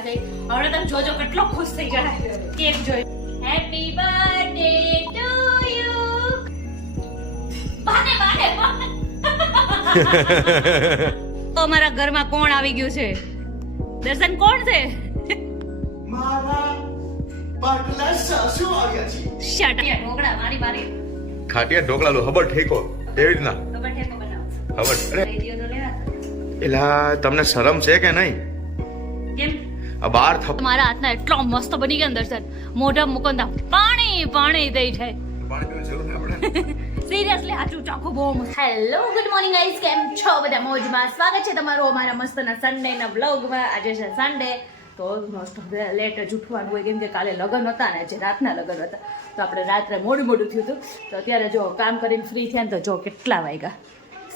આ જઈ હવે તમે જોજો કેટલો ખુશ થઈ જાય કેક જોઈ. Happy birthday to you. બાને તો અમારા ઘરમાં કોણ આવી ગયું છે? દર્શન કોણ છે? મારા પાટલા સાસુ આવ્યા છે. શાટિયા ઢોકળા મારી ખાટિયા ઢોકળા લો ખબર ઠેકો એવી રીતના ખબર ઠેકો બનાવો. ખબર અરે રેડિયો તો લેવા એલા તમને શરમ છે કે નહીં? કેમ આ બાર થપ મારા હાથના એટલો મસ્ત બની ગયા ને દર્શન મોઢા મુકંદા પાણી થઈ જાય. પાણી પીવાની જરૂર ના પડે. સિરિયસલી સાચું ચોખ્ખું બહુ મસ્ત. હેલો ગુડ મોર્નિંગ ગાઈસ, કેમ છો બધા? મોજમાં. સ્વાગત છે તમારું અમારા મસ્તના સન્ડે ના વ્લોગમાં. આજે છે સન્ડે તો મોસ્ટ ઓફ લેટ જ ઉઠવાનું હોય કેમ કે કાલે લગ્ન હતા ને જે રાતના લગ્ન હતા તો આપણે રાત્રે મોડું થયું હતું. તો અત્યારે જો કામ કરીને ફ્રી થયા ને તો જો કેટલા વાગ્યા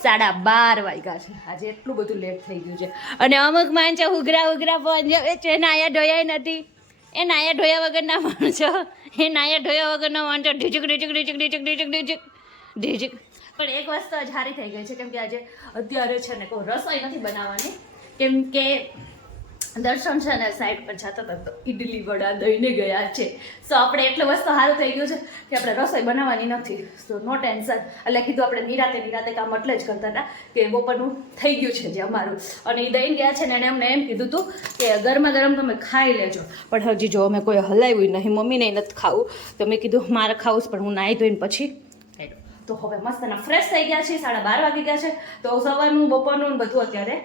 12:30 વાગ્યા છે. આજે એટલું બધું લેટ થઈ ગયું છે. અને અમુક માણસો ઉઘરા ફોન જોવે છે. નાયા ઢોયા નથી. એ નાયા ઢોયા વગરના માણસો ઢીચક. પણ એક વસ્તુ આજ સારી થઈ ગઈ છે કેમ કે આજે અત્યારે છે ને કોઈ રસોઈ નથી બનાવવાની કેમ કે દર્શન છે ને સાઈડ પર જતા હતા તો ઇડલી વડા દઈને ગયા છે. સો આપણે એટલું વસ્તુ સારું થઈ ગયું છે કે આપણે રસોઈ બનાવવાની નથી. સો નો ટેન્શન. એટલે કીધું આપણે નિરાતે કામ એટલે જ કરતા હતા કે બપોરનું થઈ ગયું છે જે અમારું. અને એ દઈને ગયા છે ને એણે અમને એમ કીધું હતું કે ગરમા ગરમ તમે ખાઈ લેજો. પણ હજી જો અમે કોઈ હલાવ્યું નહીં, મમ્મીને નથી ખાવું તો મેં કીધું મારે ખાવું જ પણ હું નાહી ધોઈને પછી. તો હવે મસ્તના ફ્રેશ થઈ ગયા છે. 12:30 વાગી ગયા છે. તો સવારનું બપોરનું બધું અત્યારે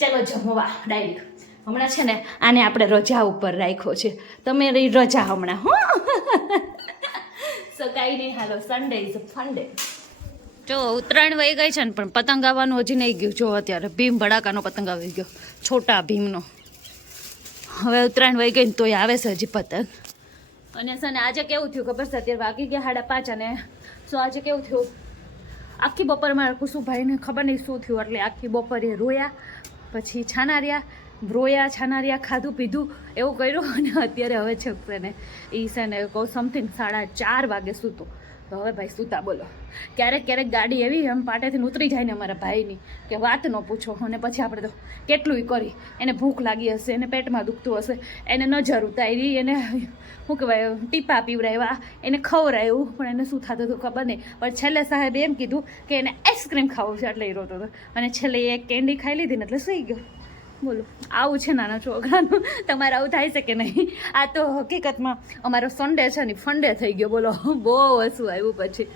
ચાલો જમવા ડાયરેક્ટ. હમણાં છે ને આને આપણે રજા ઉપર રાખ્યો છે. તમે રહી રજા હમણાં હો. સો કાંઈ નહીં, હાલો સન્ડે ઇઝ ફન ડે. જો ઉત્તરાયણ વહી ગઈ છે ને પણ પતંગ આવવાનું હજી નહીં ગયું. જો અત્યારે ભીમ ભડાકાનો પતંગ આવી ગયો, છોટા ભીમનો. હવે ઉત્તરાયણ વહી ગઈ ને તોય આવે છે હજી પતંગ. અને છે ને આજે કેવું થયું ખબર છે? અત્યારે વાગી ગયા 5:30 અને સો આજે કેવું થયું આખી બપોર મારા કુસુભાઈને ખબર નહીં શું થયું એટલે આખી બપોરે રોયા, પછી છાના ખાધું પીધું એવું કર્યું. અને અત્યારે હવે છે ને એ છે ને કહું સમથિંગ 4:30 વાગે સૂતો. તો હવે ભાઈ સૂતા બોલો. ક્યારેક ગાડી એવી એમ પાટેથી ઉતરી જાય ને અમારા ભાઈની કે વાત ન પૂછો. અને પછી આપણે તો કેટલું કરી. એને ભૂખ લાગી હશે, એને પેટમાં દુખતું હશે, એને નજર ઉતારી, એને શું કહેવાય ટીપા પીવડાવ્યા, એને ખવડાવ્યું પણ એને શું થતું હતું ખબર નહીં. પણ છેલ્લે સાહેબે એમ કીધું કે એને આઈસ્ક્રીમ ખાવું છે એટલે એ રોતો હતો. અને છેલ્લે એક કેન્ડી ખાઈ લીધી ને એટલે સૂઈ ગયો. બોલો આવું છે નાના છોકરાનું. તમારે આવું થાય છે કે નહીં? આ તો હકીકતમાં અમારો સન્ડે છે ને ફંડે થઈ ગયો. બોલો બહુ હસવું આવ્યું. પછી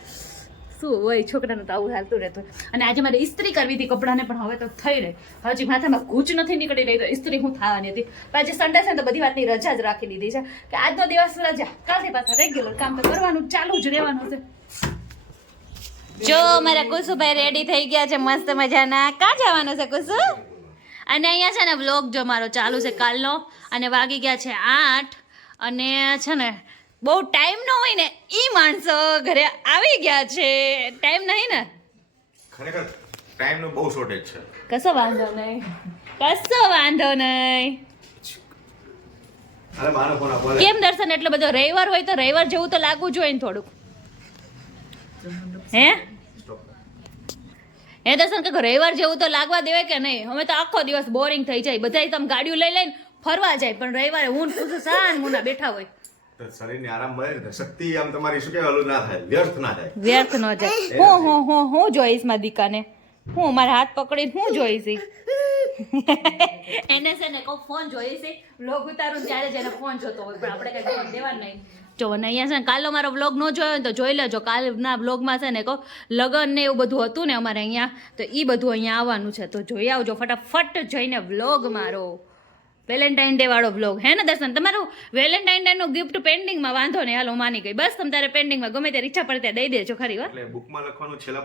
શું હોય છોકરાનું તો આવું હાલતું રહેતું. અને આજે મારે ઇસ્ત્રી કરવી હતી કપડાને પણ હવે તો થઈ રહી. હજી માથામાં ગૂંચ નથી નીકળી રહી તો ઇસ્ત્રી હું થવાની હતી. પણ આજે સન્ડે છે ને તો બધી વાતની રજા જ રાખી દીધી છે કે આજનો દિવસ રજા, કાલથી પાછા રેગ્યુલર કામ તો કરવાનું ચાલુ જ રહેવાનું છે. જો મારા કુસુભાઈ રેડી થઈ ગયા છે મસ્ત મજાના. કાં જવાનું છે કુસુ? અને અહીંયા છે ને વ્લોગ જો મારો ચાલુ છે કાલનો. અને વાગી ગયા છે 8 અને છે ને બહુ ટાઈમ ન હોય ને એ માણસો ઘરે આવી ગયા છે. ટાઈમ નહીં ને? ખરેખર ટાઈમનો બહુ શોર્ટેજ છે. કશો વાંધો નહીં. અરે મારો ફોન આપો. કેમ દર્શન એટલો બધો રવિવાર હોય તો રવિવાર જેવું તો લાગવું જોઈએ ને થોડુંક. હે દર્શન કે રવિવાર જેવું તો લાગવા દેવાય કે નહીં? અમે તો આખો દિવસ બોરિંગ થઈ જાય. બધા તમે ગાડીઓ લઈને ફરવા જાય પણ રવિવારે હું શાન મુના બેઠા હોય. શરીરને આરામ મળે ને શક્તિ આમ તમારી શું કહેવાય ના થાય, વ્યર્થ ન જાય. હું જોઈશ મારી દીકાને. હું મારા હાથ પકડીને હું જોઈશ. એને છે ને કોઈ ફોન જોઈશ વ્લોગ ઉતારું ત્યારે જ એને ફોન જોતો હોય પણ આપણે કઈ ફોન દેવાનું નહીં. જો ને અહીંયા છે ને કાલનો મારો વ્લોગ ન જોયો ને તો જોઈ લેજો. કાલના વ્લોગમાં છે ને કહો લગન ને એવું બધું હતું ને અમારે અહીંયા તો એ બધું અહીંયા આવવાનું છે. તો જોઈ આવજો ફટાફટ જઈને વ્લોગ મારો. વેલેન્ટાઇન ડે વાળો વ્લોગ હે ને દર્શન? તમારું વેલેન્ટાઇન ડે નું ગિફ્ટ પેન્ડિંગમાં વાંધો નહીં, હાલો માની ગઈ. બસ તમે તારે પેન્ડિંગમાં ગમે ત્યારે ઈચ્છા પડે ત્યાં દઈ દેજો. ખરી વાત એટલે બુકમાં લખવાનું છેલ્લા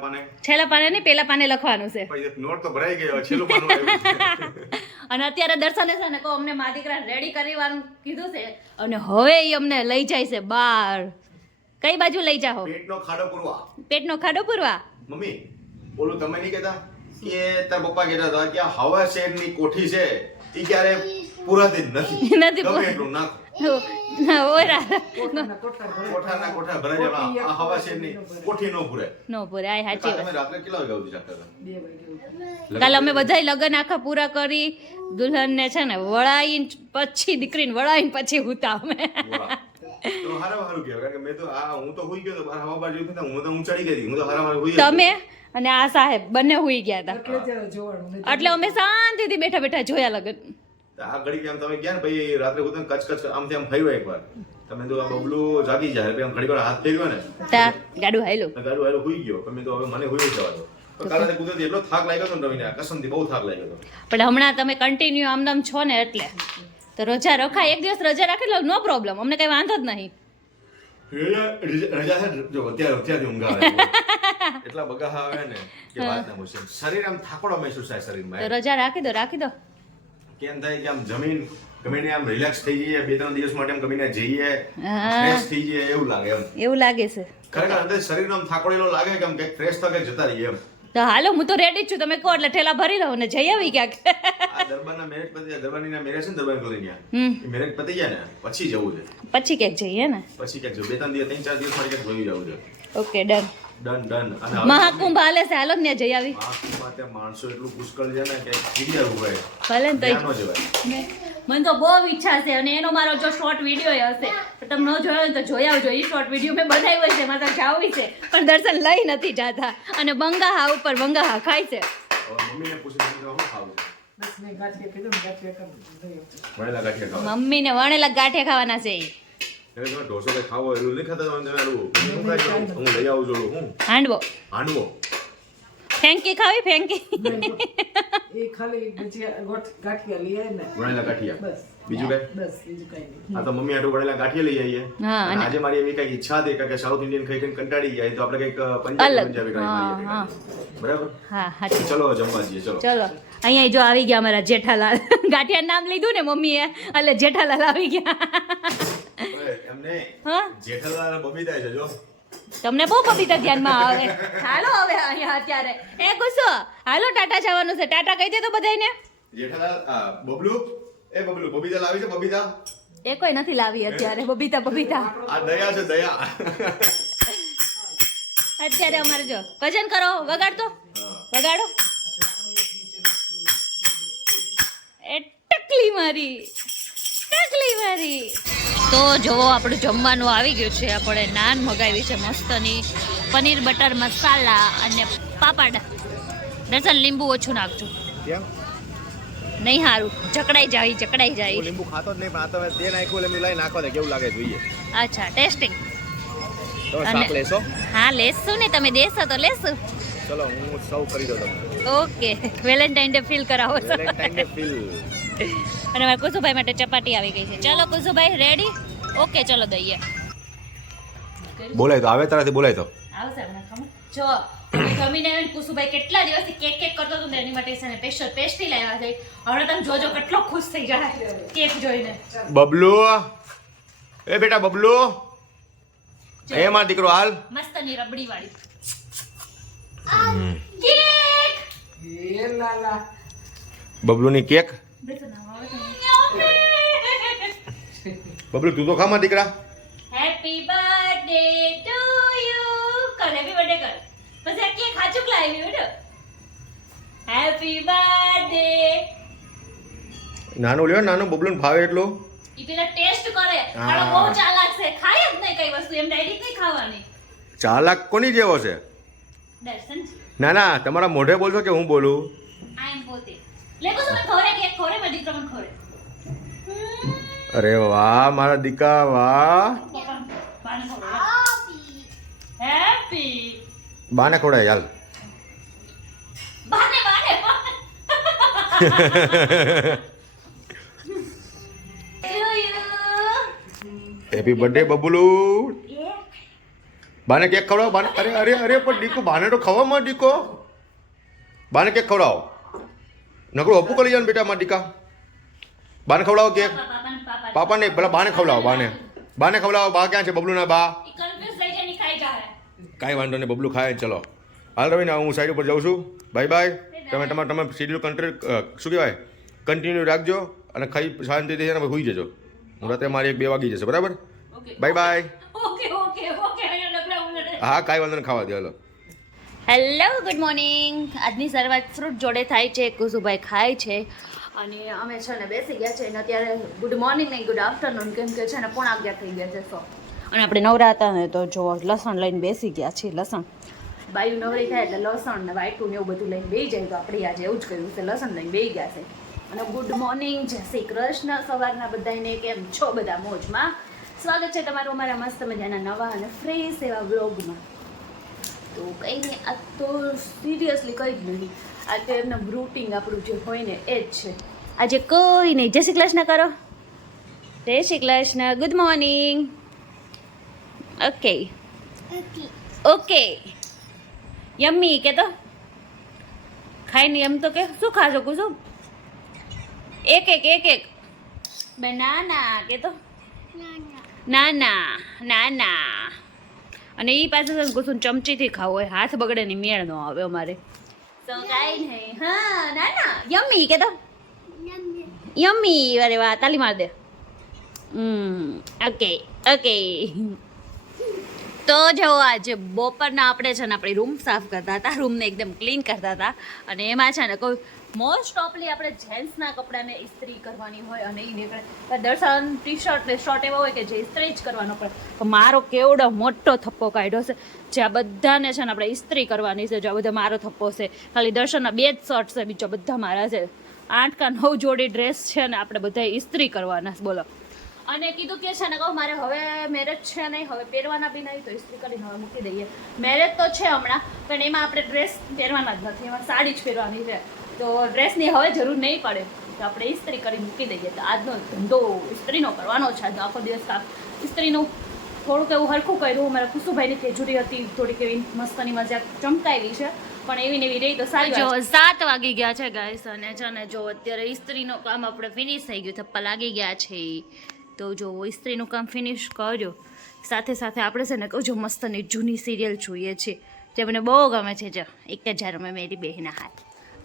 પાને નહીં પેલા પાને લખવાનું છે. નોટ તો ભરાઈ ગયો, છેલ્લું પાનું આવ્યું. અને અત્યારે દર્શને છે ને કહો અમને મા દીકરા રેડી કરવાનું કીધું છે અને હવે એ અમને લઈ જાય છે બહાર. કઈ બાજુ લઈ જાઓ? પેટનો ખાડો પૂરવા. મમ્મી બોલું તમે નહીં કહેતા કે તાર પપ્પા કહેતા હતા કે હવા શેરની કોઠી છે એ ક્યારે પૂરાતી નથી. ઓરા કોઠાના કોઠા ભરાઈ જાય આ હવા છે નહીં કોઠી નો પૂરે નો પૂરે આ સાચી તમે રાત્રે કેટલા વાગે સુધી જાગતા હતા કાલ અમે બધાય લગ્ન આખા પૂરા કરી દુલ્હનને છે ને વળાઈને પછી દીકરીને વળાઈને પછી હુતા અમે તો હારું કહેવાય કારણ કે મેં તો હું તો હુઈ ગયો તો બાર હવા બાર જેવું થતા હું તો હું ચડી ગઈ હું તો હારા હુઈ ગયો તમે અને આ સાહેબ બંને હુઈ ગયા હતા એટલે અમે શાંતિથી બેઠા બેઠા જોયા લગન આ ઘડી આમ તમે ગયા ને ભાઈ રાત્રે હું કચ આમથી આમ ફર્યો એકવાર તમે તો આ બબલું જાગી જાય એટલે આમ ઘડી વાર હાથ ફેરવ્યો ને તા ગાડું હાયલો ગાડું હાલો હુઈ ગયો તમે તો હવે મને હુઈ જવા દો તો કાલે કુદરતી એટલો થાક લાગ્યો હતો ને રવિને કસમથી બહુ થાક લાગ્યો હતો પણ હમણાં તમે કન્ટિન્યુ આમનામ છો ને એટલે તો રજા રખાય એક દિવસ રજા રાખી લો નો પ્રોબ્લેમ અમને કઈ વાંધો જ નહીં રજા છે જો અત્યારથી ઊંઘ આવે એટલા બગા આવે ને કે વાત ના પૂછે શરીર આમ થાકડો મહેસૂસ થાય શરીરમાં તો રજા રાખી દો કેમ થાય કે આમ જમીન ગમીને આમ રિલેક્સ થઈ જઈએ 2-3 દિવસ માટે આમ ગમીને જઈએ હા. ફ્રેશ થઈ જઈએ એવું લાગે એમ એવું લાગે છે ખરેખર અંદર શરીરનો આમ થાકડેલો લાગે કે આમ કંઈક ફ્રેશ થાય જતા રહીએ એમ તો હાલો હું તો રેડી જ છું તમે કહો એટલે ઠેલા ભરી લઉં ને જઈ આવી ક્યાંક આ દરબારના મેરેજ પતી જાય દરબારની મેરેજ છે ને દરબાર કલીના એ મેરેજ પતી જાય ને પછી જવું છે પછી ક્યાંક જઈએ ને પછી ક્યાંક જવું 2-3 દિવસ 3-4 દિવસ માટે ક્યાંક જોઈ જવું છે ઓકે ડન ડન અને મહાકુંભ હાલે છે હાલો ને જઈ આવી મહાકુંભમાં ત્યાં માણસો એટલું પુષ્કળ છે ને કે કીડિયા ઉભાય ભલે ને ત્યાં તો ન જવાય મને તો બહુ ઈચ્છા છે અને એનો મારો જો શોર્ટ વિડીયો હશે તો તમે ન જોયો ને તો જોઈ આવજો એ શોર્ટ વિડીયો મેં બનાવ્યો છે મારે તો જાવું છે પણ દર્શન લઈ નથી જાતા અને બંગાહા ઉપર બંગાહા ખાય છે હવે મમ્મીને પૂછી શું ખાવું છે વણેલા ગાંઠિયા ખાવા મમ્મીને વણેલા ગાંઠિયા ખાવાના છે ઈ. એટલે તમે ઢોસો કઈ ખાવો એવું નહીં ખાતા તમે હું ખાઈ જાઉં હું લઈ આવું છું હું હાંડવો હાંડવો ફેંકી ખાવી ફેંકી એ ખાલી ગાંઠિયા લઈ આવે ને વણેલા ગાંઠિયા બસ બીજું કઈ બસ બીજું કઈ નહીં આ તો મમ્મી હાટુ વણેલા ગાંઠિયા લઈ આવીએ હા, અને અને- આજે મારી એવી કઈક ઈચ્છા હતી કે સાઉથ ઇન્ડિયન ખાઈ ખાઈને કંટાળી ગયા તો આપણે કઈક અલગ. પંજાબી ખાઈ હા, મારીએ હા. કંઈક. બરાબર હા હાચી ચલો જમવા જઈએ ચલો ચલો અહીંયા જો આવી ગયા અમારા જેઠાલાલ ગાંઠિયા નામ લીધું ને મમ્મીએ એટલે જેઠાલાલ આવી ગયા ઓય, એમને હા જેઠાલાલ બબીતા છે જો તમને બહુ બબીતા ધ્યાનમાં આવે હાલો હવે અહીંયા અત્યારે એ ગુસ્સો હાલો ટાટા જવાનું છે ટાટા કહી દે તો બધાને જેઠાલાલ બબલુ એ બબલુ બબીતા લાવી છે બબીતા એ કોઈ નથી લાવી અત્યારે બબીતા બબીતા આ દયા છે દયા અત્યારે અમારે જો ભજન કરો વગાડતો વગાડો એ ટકલી મારી તો જોવો આપણું જમવાનું આવી ગયું છે આપણે નાન મગાવી છે મસ્તની પનીર બટર મસાલા અને પાપડ દર્શન લીંબુ ઓછું નાખજો કેમ નહીં સારું જકડાઈ જાય હું લીંબુ ખાતો જ નહીં પણ આ તમે તે નાખ્યું લીંબુ લાઈ નાખો દે કેવું લાગે જોઈએ અચ્છા ટેસ્ટિંગ તમે અને- શાક લેશો હા લેશું ને તમે દેશો તો લેશું ચલો હું સર્વ કરી દઉં તમને ઓકે વેલેન્ટાઇન ડે ફીલ કરાવો છો વેલેન્ટાઇન ડે ફીલ અને મારા કુસુભાઈ માટે ચપાટી આવી ગઈ છે ચલો કુસુભાઈ રેડી ઓકે ચલો દઈએ બોલાય તો આવે તારાથી બોલાય તો આવશે હમણાં ખમો જો જમીને આવીને કુસુભાઈ કેટલા દિવસથી કેક કરતો હતો ને એની માટે છે ને સ્પેશિયલ પેસ્ટ્રી લાવ્યા છે હવે તમે જોજો કેટલો ખુશ થઈ જાય કેક જોઈને બબલુ એ બેટા બબલુ એ માર દીકરો હાલ મસ્તની રબડી વાળી કેક એ લાલા બબલુની કેક દેખો ના આવે બબલુ તું તો ખા માર દીકરા હેપી બર્થડે ટુ યુ કર હેપી બર્થડે કર બસ આ કેક હાચુક લાવી બેટો હેપી બર્થડે નાનું લ્યો નાનું બબલુને ભાવે એટલું ઈ પેલા ટેસ્ટ કરે હા. આનો બહુ ચાલાક છે ખાય જ નહીં કઈ વસ્તુ એમ ડાયરેક્ટ નહીં ખાવાની ચાલાક કોની જેવો છે દર્શન ના ના તમારા મોઢે બોલશો કે હું બોલું આઈ એમ પોતે લેકો તમે ખોરે કેક ખોરે મારી દીકરા મને ખોરે અરે વાહ મારા દીકા વાહ બાને ખોરે હેપી બાને ખવડાય હાલ બાને હેપી બર્થડે બબલુ બાને કેક ખવડાવો બાને અરે અરે અરે પણ દીકો બાને તો ખવામાં દીકો બાને કેક ખવડાવો નકરું અપુ કરી જાય બેટા મારા દીકા બાને ખવડાવો કેક પાપાને પેલા બાને ખવડાવો બાને ખવડાવો બા ક્યાં છે બબલુના બા કાંઈ વાંધો નહીં બબલુ ખાય ચલો હાલ રવિને હું સાઈડ ઉપર જાઉં છું બાય બાય તમે શેડ્યુલ શું કહેવાય કન્ટિન્યુ રાખજો અને ખાઈ શાંતિથી છે ને હોઈ જજો હું રાતે મારી 1-2 વાગી જશે બરાબર. Okay bye bye. Okay okay okay હા કાંઈ વાંધો નહીં, ખાવા દે હાલો. Hello good morning. આજની શરૂઆત ફ્રૂટ જોડે થાય છે. કુસુભાઈ ખાય છે અને અમે છે ને બેસી ગયા છે. અને અત્યારે ગુડ મોર્નિંગ નહીં ગુડ આફ્ટરનૂન, કેમ કે છે ને 11:30 થઈ ગયા છે. અને આપણે નવરા હતા ને તો જો લસણ લઈને બેસી ગયા છીએ. લસણ બાયું નવરી થાય એટલે લસણ ને વાટું ને એવું બધું લઈને બેસી જાય. તો આપણે આજે એવું જ કર્યું છે, લસણ લઈને બેસી ગયા છે. અને ગુડ મોર્નિંગ, જય શ્રી કૃષ્ણ સવારના બધાને. કેમ છો બધા? મોજમાં. સ્વાગત છે તમારું અમારા મસ્ત મજાના નવા અને ફ્રેશ એવા વ્લોગમાં. તો કંઈ નહીં, આ તો સિરિયસલી કંઈ જ નહીં. આ તો એમનું રૂટિંગ આપણું જે હોય ને એ જ છે. આજે કંઈ નહીં. જય શ્રી કૃષ્ણ કરો. જય Shri Krishna. Good morning. Okay okay yummy કે તો ખાઈને એમ તો કે શું ખાશો કુસુમ? એક બનાના કે તો નાના. અને એ પાછું કુસુમ ચમચીથી ખાવું હોય, હાથ બગડે ને મેળ ન આવે અમારે. તો કાંઈ નહીં. હા નાના યમ્મી કે તો યમ્મી. અરે વાહ, તાલી માર દે. Okay okay. તો જો આજે બપોરના આપણે છે ને આપણી રૂમ સાફ કરતા હતા, રૂમને એકદમ ક્લીન કરતા હતા. અને એમાં છે ને કોઈ મોસ્ટ ઓફલી આપણે જેન્ટ્સના કપડાને ઇસ્ત્રી કરવાની હોય અને એ નીકળે દર્શન ટી શર્ટ ને શર્ટ એવા હોય કે જે ઇસ્ત્રી જ કરવાનો પડે. તો મારો કેવડો મોટો થપ્પો કાઢ્યો છે, જે આ બધાને છે ને આપણે ઇસ્ત્રી કરવાની છે. જો આ બધા મારો થપ્પો છે. ખાલી દર્શનના 2 જ શર્ટ છે, બીજા બધા મારા છે. 8 કે 9 જોડી ડ્રેસ છે ને આપણે બધા ઇસ્ત્રી કરવાના છે. બોલો. અને કીધું કે છે ને કહું મારે હવે મેરેજ છે નહીં, હવે પહેરવાના બી નહીં, તો ઇસ્ત્રી કરીને હવે મૂકી દઈએ. મેરેજ તો છે હમણાં, પણ એમાં આપણે ડ્રેસ પહેરવાના જ નથી, એમાં સાડી જ પહેરવાની છે. તો ડ્રેસની હવે જરૂર નહીં પડે, તો આપણે ઇસ્ત્રી કરી મૂકી દઈએ. તો આજનો ધંધો ઇસ્ત્રીનો કરવાનો છે. આજે આખો દિવસ ઇસ્ત્રીનું થોડુંક એવું હરખું કર્યું. મારા કુસુભાઈની તેજુરી હતી થોડીક એવી મસ્તની મજાક ચમકાવી છે, પણ એવી ને એવી રહી તો સારી. જો 7 વાગી ગયા છે ગાઈસ, અને છે ને જો અત્યારે ઇસ્ત્રીનું કામ આપણે ફિનિશ થઈ ગયું, થપ્પા લાગી ગયા છે. તો જો ઇસ્ત્રીનું કામ ફિનિશ કર્યો, સાથે સાથે આપણે છે ને કહું જો મસ્તની જૂની સિરિયલ જોઈએ છે, જે મને બહુ ગમે છે. જો 1000 में मेरी बहन हाथ.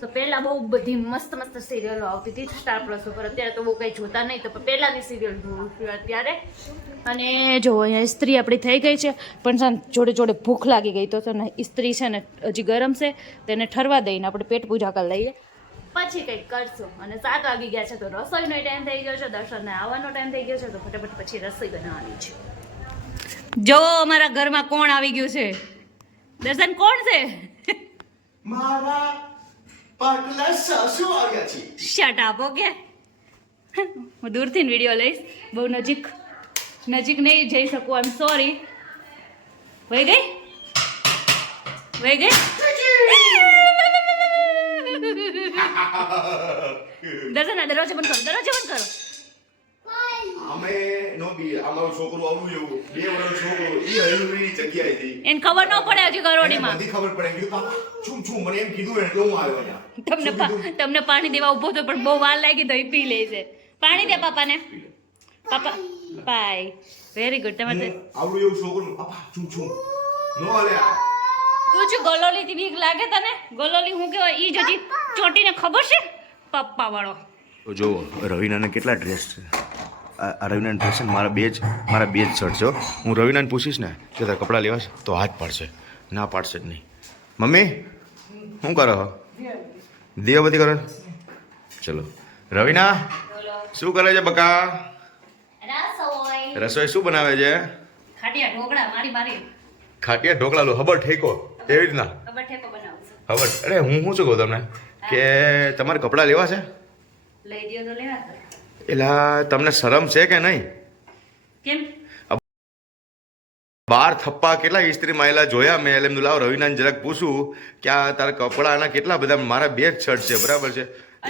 તો પહેલાં બહુ બધી મસ્ત સિરિયલો આવતી હતી સ્ટાર પ્લસ ઉપર. અત્યારે તો બહુ કંઈ જોતા નહીં, તો પહેલાંની સિરિયલ જોઉં છું અત્યારે. અને જો અહીંયા ઇસ્ત્રી આપણી થઈ ગઈ છે, પણ જોડે જોડે ભૂખ લાગી ગઈ. તો ને ઇસ્ત્રી છે ને હજી ગરમ છે, તેને ઠરવા દઈને આપણે પેટ પૂજા કરી લઈએ, પછી કંઈક કરશું. અને 7 વાગી ગયા છે, તો રસોઈનો ટાઈમ થઈ ગયો છે, દર્શનને આવવાનો ટાઈમ થઈ ગયો છે. તો ફટાફટ પછી રસોઈ બનાવવાની છે. જો અમારા ઘરમાં કોણ આવી ગયું છે? દર્શન કોણ છે? મારા પાટલા સાસુ આવ્યા છે. Shut up. ઓકે, હું દૂરથી વિડીયો લઈશ, બહુ નજીક નહીં જઈ શકું. આઈ એમ સોરી. વહી ગઈ. દર્શન દરવાજો બંધ કરો. અમે નો બી અમારો છોકરો આવું એવું 2 વર્ષ છોકરો ઈ હલવીની જગ્યાએ હતી. એને ખબર ન પડે હજી કરોડીમાં. બધી ખબર પડે. કીધું પાપા છું મને એમ કીધું એટલે હું આવ્યો અહીંયા. તમને પાણી દેવા ઊભો તો પણ બહુ વાર લાગી તો એ પી લે છે. પાણી દે પાપાને. પાપા બાય. Very good. તમારે આવડું એવું છોકરો પાપા છું નો આલ્યા. તું ગોલોલી થી બીક લાગે તને? ગોલોલી હું કેવાય ઈ જ હજી ચોટીને ખબર છે પપ્પા વાળો. તો જો રવિનાને કેટલા ડ્રેસ છે. આ રવિનાના ડ્રેસ છે મારા બે જ શર્ટ છે. હું રવિનાને પૂછીશ ને કે તારા કપડાં લેવા છે તો હાથ પાડશે, ના પાડશે જ નહીં. મમ્મી શું કરો? દીવાબત્તી કરો. ચલો રવિના શું કરે છે બકા? રસોઈ શું બનાવે છે? ખાટિયા ઢોકળા મારી ખાટિયા ઢોકળા લો હબર ઠેકો એવી રીતના ખબર ઠેકો બનાવું છું. ખબર. અરે હું શું કહું તમને કે તમારે કપડાં લેવા છે? લઈ દ્યો તો લેવા છે. એલા તમને શરમ છે કે નહીં? કેમ? બાર થપ્પા કેટલા ઇસ્ત્રી માયેલા જોયા મેં. એટલે એમ લાવ રવિનાને જરાક પૂછું કે આ તારા કપડાના કેટલા બધા. મારા 2 જ શર્ટ છે બરાબર છે.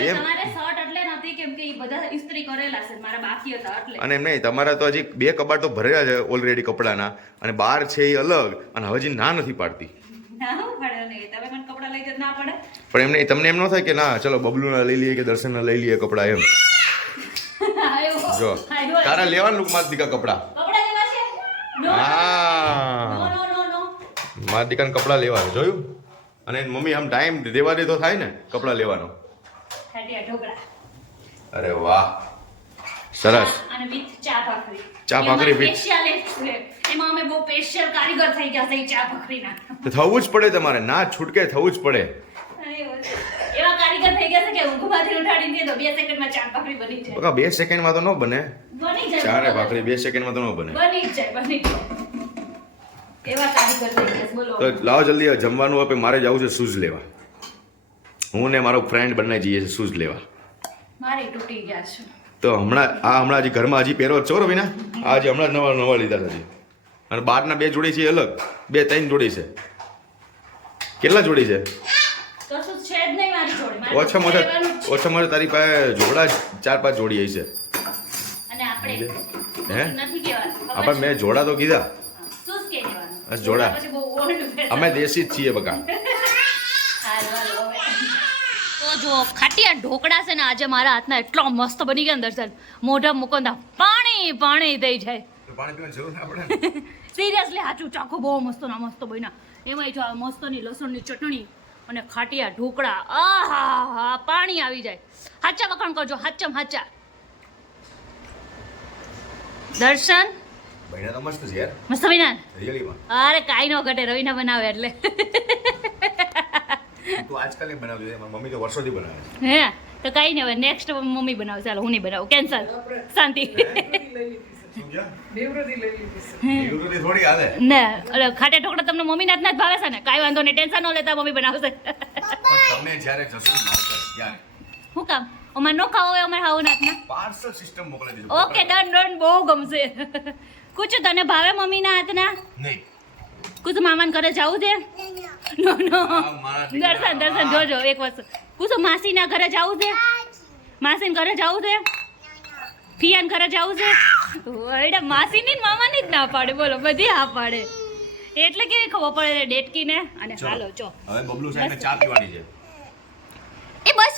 એમ તમારે શર્ટ એટલે નથી કેમ કે ઈ બધા ઇસ્ત્રી કરેલા છે, મારા બાકી હતા એટલે. અને એમ નહીં, તમારા તો હજી 2 કબાટ તો ભરેલા છે ઓલરેડી કપડાના, અને બાર છે એ અલગ, અને હજી ના નથી પાડતી. ના હું પડે નહીં, તમે મને કપડા લઈ દો ના પડે. પણ એમ નહીં, તમને એમ ન થાય કે ના ચલો બબલુના લઈ લઈએ કે દર્શનના લઈ લઈએ કપડાં એમ? જો તારા લેવાનું લુક મારા દીકા કપડાં. કપડા લેવા છે? નો હા નો નો. મારા દીકાને કપડાં લેવા છે, જોયું? અને મમ્મી આમ ટાઈમ દેવા દે તો થાય ને કપડાં લેવાનો. ખાટિયા ઢોકળા. અરે વાહ સરસ. અને વિથ ચા ભાખરી. ચા ભાખરી with- સ્પેશિયાલિસ્ટ છે. એમાં અમે બહુ સ્પેશિયલ કારીગર થઈ ગયા છે ઈ ચા ભાખરીના. તો થવું જ પડે તમારે, ના છૂટકે થવું જ પડે. એવા કારીગર થઈ ગયા છે કે ઊંઘમાંથી ઉઠાડીને દે તો 2 સેકન્ડમાં ચા ભાખરી બની જાય. બકા 2 સેકન્ડમાં તો ન બને. બની જાય. ચા ને ભાખરી 2 સેકન્ડમાં તો ન બને. બની જ જાય, બની જાય. એવા કારીગર થઈ ગયા છે, બોલો. તો લાવો જલ્દી હવે જમવાનું આપે, મારે જવું છે શૂઝ લેવા. હું ને મારો ફ્રેન્ડ બંને જઈએ છીએ શૂઝ લેવા. મારે તૂટી ગયા છે. તો હમણાં હજી ઘરમાં હજી પહેરો જ છો રવિના? આ હજી હમણાં નવા લીધા છે હજી. અને બહારના 2 જોડી છે એ અલગ, 2-3 જોડી છે. કેટલા જોડી છે? કશું છે જ નહીં મારી જોડે. મારે ઓછામાં પહેરવાનું જ છે. ઓછામાં તારી પાસે જોડા 4-5 જોડી હશે. અને આપણે હે? નથી કહેવાનું. આપણે મેં જોડા તો કીધા. શું જ કહેવાનું? બસ જોડા. પછી બહુ old fashion. અમે દેશી જ છીએ બકા. તો જો ખાટિયા ઢોકળા છે ને આજે મારા હાથના એટલો મસ્ત બની ગયા ને દર્શન, મોઢા મૂકો ને પાણી થઈ જાય. પાણી પીવાની જરૂર ના પડે. સિરિયસલી સાચું, ચાખો બહુ મસ્ત ના મસ્ત બન્યા. એમાંય જો આ મસ્તની લસણની ચટણી અને ખાટિયા ઢોકળા, આહા પાણી આવી જાય. હાચા વખાણ કરજો, હાચમ હાચા. દર્શન બહેના તો મસ્ત છે યાર. મસ્ત બન્યા ને? રિયલીમાં. અરે કાંઈ ન ઘટે, રવિના બનાવે એટલે. તું આજકાલ નહીં બનાવજો, મારી મમ્મી તો વર્ષોથી બનાવે છે. હે તો કાંઈ નહીં, હવે નેક્સ્ટ મમ્મી બનાવે. ચાલો હું નહીં બનાવું, કેન્સલ, શાંતિ. સમજ્યા? દેવરતી લઈ લીધી છે. વિરુદ્ધથી થોડી હાલે. ને એટલે ખાટા ઢોકળા તમને મમ્મીના હાથના જ ભાવે છે ને? કાંઈ વાંધો નહીં, ટેન્શન ન લેતા, મમ્મી બનાવશે. તમે જ્યારે જશો ને માર્કેટ ત્યારે શું કામ અમારે નો ખાવો હોય અમારે ખાવું નાથના? પાર્સલ સિસ્ટમ મોકલી દેજો. ઓકે ડન, બહુ ગમશે. કુછ તને ભાવે મમ્મીના હાથના? નહીં. કુછ મામાને ઘરે જાવું છે? નો મારા દીકરા. દર્શન જોજો એક વસ્તુ. કુછ માસીના ઘરે જાવું છે? માસીને ઘરે જાવું છે? ફિયાન ઘરે જાવું છે? એટલે માસીની ને મામાની જ ના પાડે, બોલો, બધી હા પાડે. એટલે કેવી ખબર પડે ડેટકીને. અને હાલો ચો હવે બબલુ સાહેબને ચા પીવાની છે. એ બસ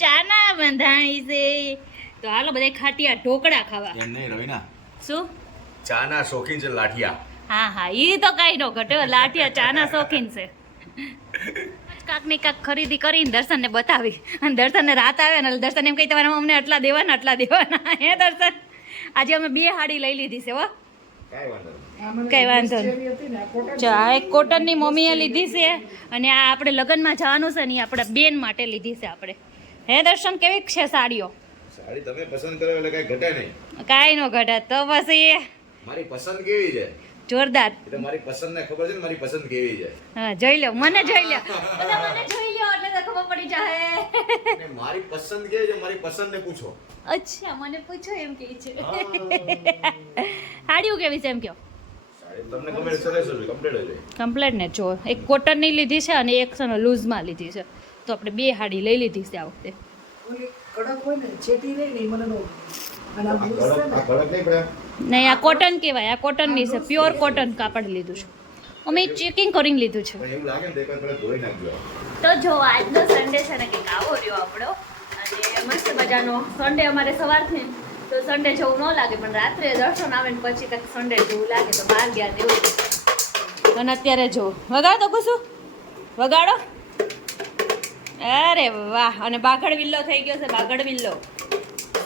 ચાના બંધાણી છે. તો હાલો બધા ખાટિયા ઢોકળા ખાવા. એમ નહીં રવિના, શું? ચાના શોખીન છે લાઠિયા. હા ઈ તો કાંઈ ન ઘટે, લાઠિયા ચાના શોખીન છે. કાક ને કાક ખરીદી કરીને દર્શનને બતાવી, અને દર્શનને રાત આવે ને એટલે દર્શન એમ કહી તમારા અમને આટલા દેવાના. હે દર્શન, આજે અમે 2 હાડી લઈ લીધી છે હો. કાંઈ વાંધો નહીં. આ મને કઈ વાંધો નહીં. જેવી હતી ને, આ કોટન જો આ એક કોટનની મમ્મીએ લીધી છે, અને આ આપણે લગ્નમાં જવાનું છે ને એ આપણા બેન માટે લીધી છે આપણે. હે દર્શન, કેવી છે સાડીઓ? સાડી તમે પસંદ કરો એટલે કાંઈ ઘટે નહીં. કાંઈ ન ઘટે તો પછી મારી પસંદ કેવી છે જોરદાર. એટલે મારી પસંદને ખબર છે ને મારી પસંદ કેવી છે. હા જોઈ લો, મને જોઈ લો, બધા મને જોઈ લો એટલે તો ખબર પડી જાય. અને મારી પસંદ કેવી છે મારી પસંદને પૂછો. અચ્છા, મને પૂછો એમ કે છે. સાડીઓ કેવી છે એમ કહો. સાડી તમને ગમે સરસ હોય કમ્પ્લીટ હોય. કમ્પ્લેટ ને જો એક કોટનની લીધી છે અને એક છે ને લૂઝમાં લીધી છે. તો આપણે 2 હાડી લઈ લીધી છે આ વખતે. ઓલી કડક હોય ને, છેટી નહીં ને, ઈ મને ન ગમે. અને આ બૂટ છે ને, આ કડક નહીં પડે. નહીં, આ કોટન કહેવાય, આ કોટનની છે, પ્યોર કોટન કાપડ લીધું છે. અમે ચેકિંગ કરીને લીધું છે. પણ એવું લાગે ને તો એકવાર પહેલા ધોઈ નાખજો. તો જો આજનો સન્ડે છે ને કંઈક આવો રહ્યો આપણો, અને મસ્ત મજાનો સન્ડે અમારે સવારથી તો સન્ડે જેવું ન લાગે, પણ રાત્રે દર્શન આવે ને પછી કંઈક સન્ડે જેવું લાગે, તો બહાર ગયા ને એવું. અને અત્યારે જો વગાડો તો કશું વગાડો. અરે વાહ, અને બાગડ વિલ્લો થઈ ગયો છે, બાગડ વિલ્લો.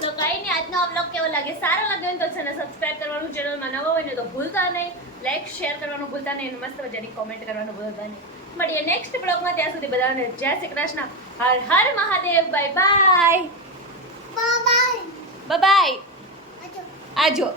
તો કઈ નહીં, આજનો આ બ્લોગ કેવો લાગે, સારો લાગે ને તો છે ને સબસ્ક્રાઇબ કરવાનું, ચેનલમાં નવો હોય ને તો ભૂલતા નહીં, લાઈક શેર કરવાનું ભૂલતા નહીં, અને મસ્ત મજાની કોમેન્ટ કરવાનું ભૂલતા નહીં. મળીએ નેક્સ્ટ બ્લોગમાં, ત્યાં સુધી બધાને જય શ્રી કૃષ્ણ, હર હર મહાદેવ, બાય બાય. આજો.